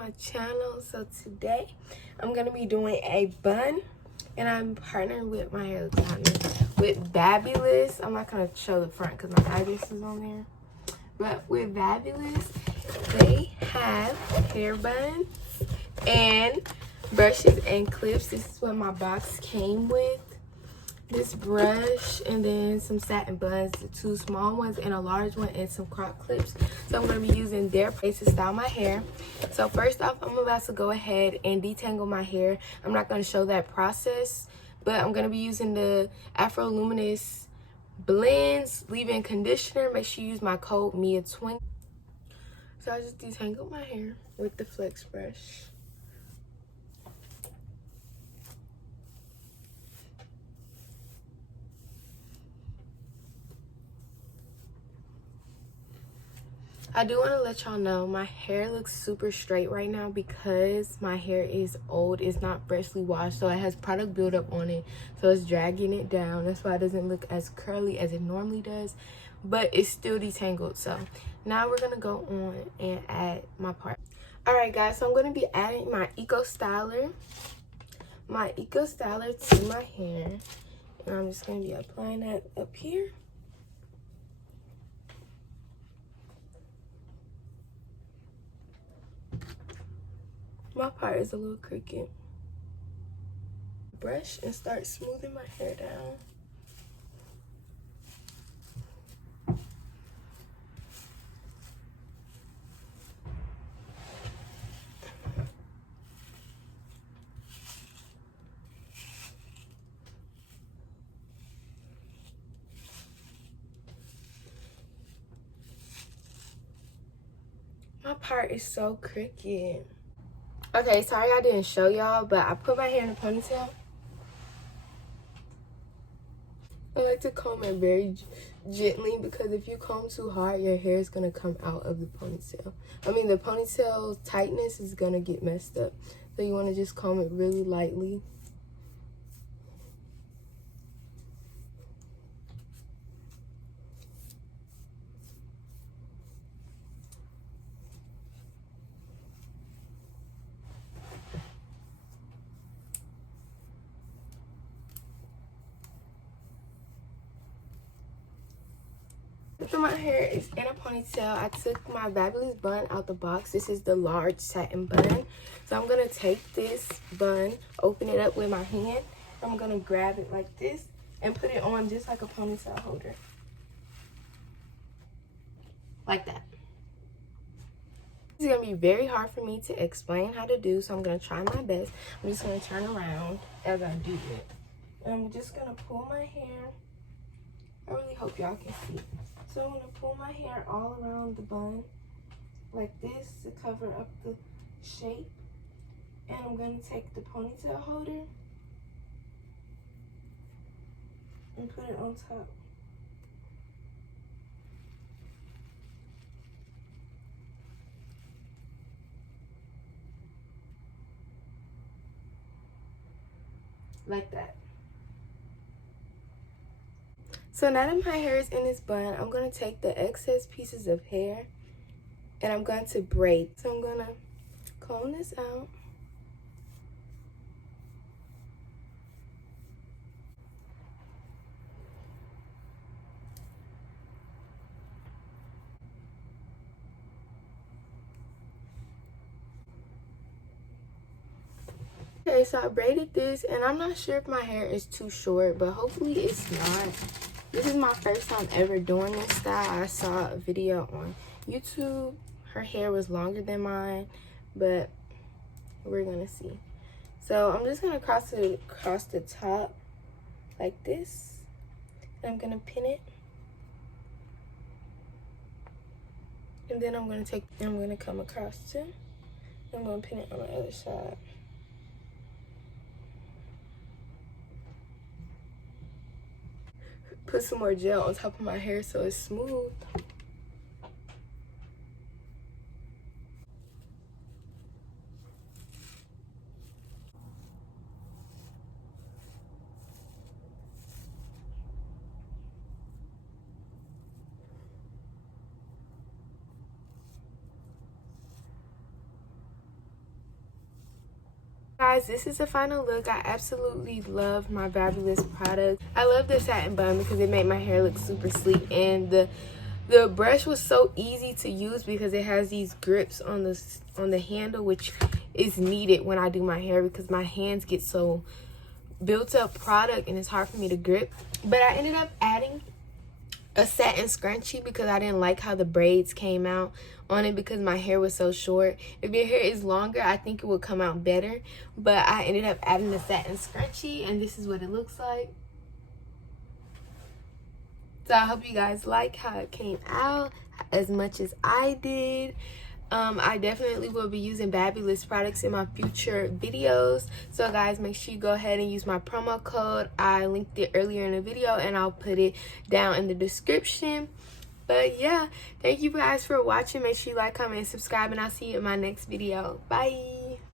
my channel. So today I'm gonna be doing a bun, and I'm partnering with my hair with Vabulis. I'm not gonna show the front because my address is on there, but with Vabulis they have hair buns and brushes and clips. This is what my box came with. This brush and then some satin buns, 2 small ones and a large one, and some crop clips. So I'm going to be using their place to style my hair. So first off, I'm about to go ahead and detangle my hair. I'm not going to show that process, but I'm going to be using the Afro Luminous Blends leave-in conditioner. Make sure you use my code MIA20. So I just detangled my hair with the flex brush. I do want to let y'all know my hair looks super straight right now because my hair is old. It's not freshly washed, so it has product buildup on it, so it's dragging it down. That's why it doesn't look as curly as it normally does, but it's still detangled. So now we're gonna go on and add my part. All right guys, so I'm gonna be adding my eco styler to my hair, and I'm just gonna be applying that up here. My part is a little crooked. Brush and start smoothing my hair down. My part is so crooked. Okay, sorry I didn't show y'all, but I put my hair in a ponytail. I like to comb it very gently because if you comb too hard, your hair is going to come out of the ponytail. I mean, the ponytail tightness is going to get messed up. So you want to just comb it really lightly. So my hair is in a ponytail. I took my Vabulis bun out the box. This is the large satin bun. So I'm going to take this bun, open it up with my hand. I'm going to grab it like this and put it on just like a ponytail holder. Like that. This is going to be very hard for me to explain how to do, so I'm going to try my best. I'm just going to turn around as I do it. And I'm just going to pull my hair. I really hope y'all can see. So I'm going to pull my hair all around the bun like this to cover up the shape. And I'm going to take the ponytail holder and put it on top. Like that. So now that my hair is in this bun, I'm going to take the excess pieces of hair and I'm going to braid. So I'm going to comb this out. Okay, so I braided this, and I'm not sure if my hair is too short, but hopefully it's not. This is my first time ever doing this style. I saw a video on YouTube. Her hair was longer than mine, but we're gonna see. So I'm just gonna cross it across the top like this. And I'm gonna pin it. And then I'm gonna come across too. I'm gonna pin it on the other side. Put some more gel on top of my hair so it's smooth. guys, this is the final look. I absolutely love my Vabulis product. I love the satin bun because it made my hair look super sleek, and the brush was so easy to use because it has these grips on the handle, which is needed when I do my hair because my hands get so built up product and it's hard for me to grip. But I ended up adding a satin scrunchie because I didn't like how the braids came out on it because my hair was so short. If your hair is longer, I think it would come out better, but I ended up adding the satin scrunchie, and this is what it looks like. So I hope you guys like how it came out as much as I did. I definitely will be using Vabulis products in my future videos. So guys, make sure you go ahead and use my promo code. I linked it earlier in the video and I'll put it down in the description. But yeah, thank you guys for watching. Make sure you like, comment, and subscribe, and I'll see you in my next video. Bye.